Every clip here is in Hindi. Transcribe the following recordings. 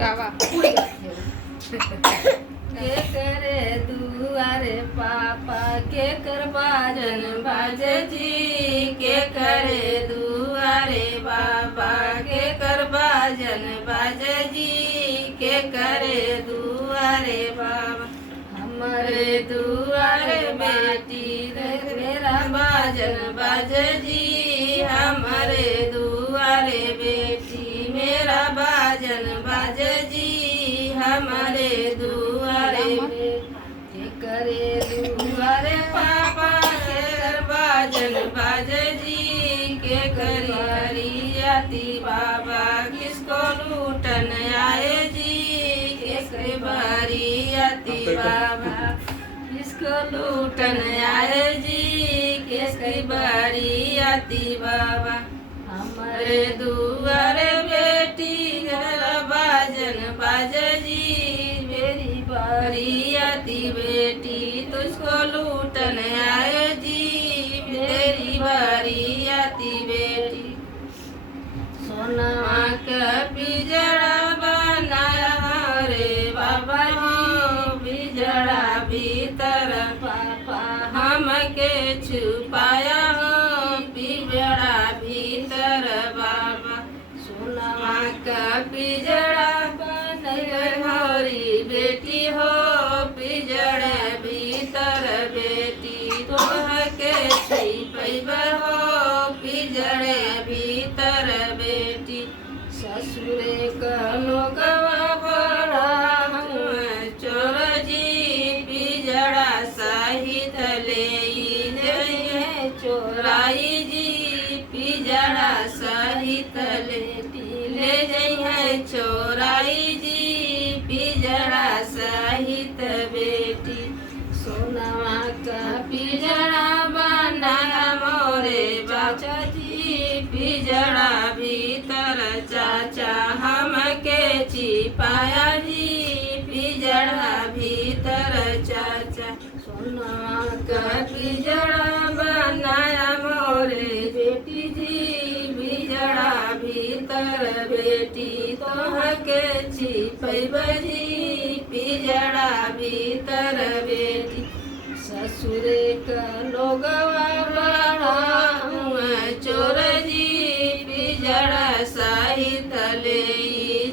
गावा के करे दुआरे पापा के कर बाजन बाजे जी के करे दुआरे बाबा के कर बाजन बाजे जी के करे दुआरे बाबा हमारे दुआरे बेटी रे मेरा बाजन बाजे जी हमारे दुआरे बेटी मेरा बाजन बाजे जी हमारे दुआरे के करे दुआरे पापा के कर बाजन बाजे जी के करी जाती बाबा किसको लूटन आए जी किसके बारी आती बाबा किसको लूटन आए जी किसकी बारी आती बाबा हमारे दुआरे बेटी घर बाजन बाजे जी मेरी बारी आती बेटी तुझको लूटन आए जी तेरी बारी आती बेटी सोना का पिजड़ा बनाया रे बाबा जी पिजड़ा भीतर पापा हमके छुपाया हो पिजड़ा भीतर बाबा सोना का पिजड़ा बनैले हरी बेटी हो पिजड़े भीतर बेटी तोहके छिपैबे हो पिजड़े भीतर बेटी ससुरे का लोगवा बड़ा चोर जी पिजड़ा सहित ले जइहे चोराई जी पिजड़ा सहित ले जइहे चोराई जी पिजड़ा सहित बेटी सोनवा का पिजड़ा बनाया मोरे चाचा जी पिजड़ा भीतर चाचा हमके छिपाया जी पिजड़ा भीतर चाचा सोनवा का पिजड़ा बनाया मोरे बेटी जी पिजड़ा भीतर बेटी तोहके छिपैबे जी पिजड़ा भीतर बेटी ससुरे का लोगवा बड़ा चोर जी पिजड़ा सहित ले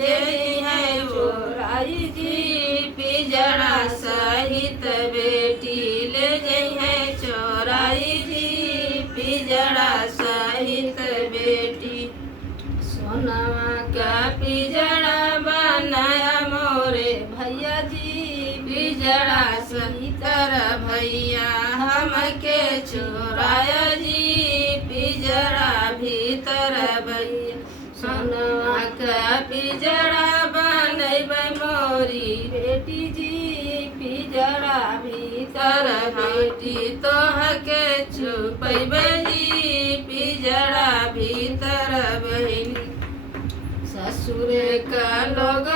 जइहे चोराई जी पिजड़ा सहित बेटी ले जइहे चोराई जी पिजड़ा सहित बेटी सोनवा का पिजड़ा बनाया मोरे भैया जी पिजड़ा सहित भैया हमके चोराया जी पिजड़ा भीतर भैया सोनवा का पिजड़ा बनैबे मोरी बेटी जी पिजड़ा भीतर बेटी तोहके छुपैबे जी पिजड़ा भीतर बहिनी ससुरे का लोग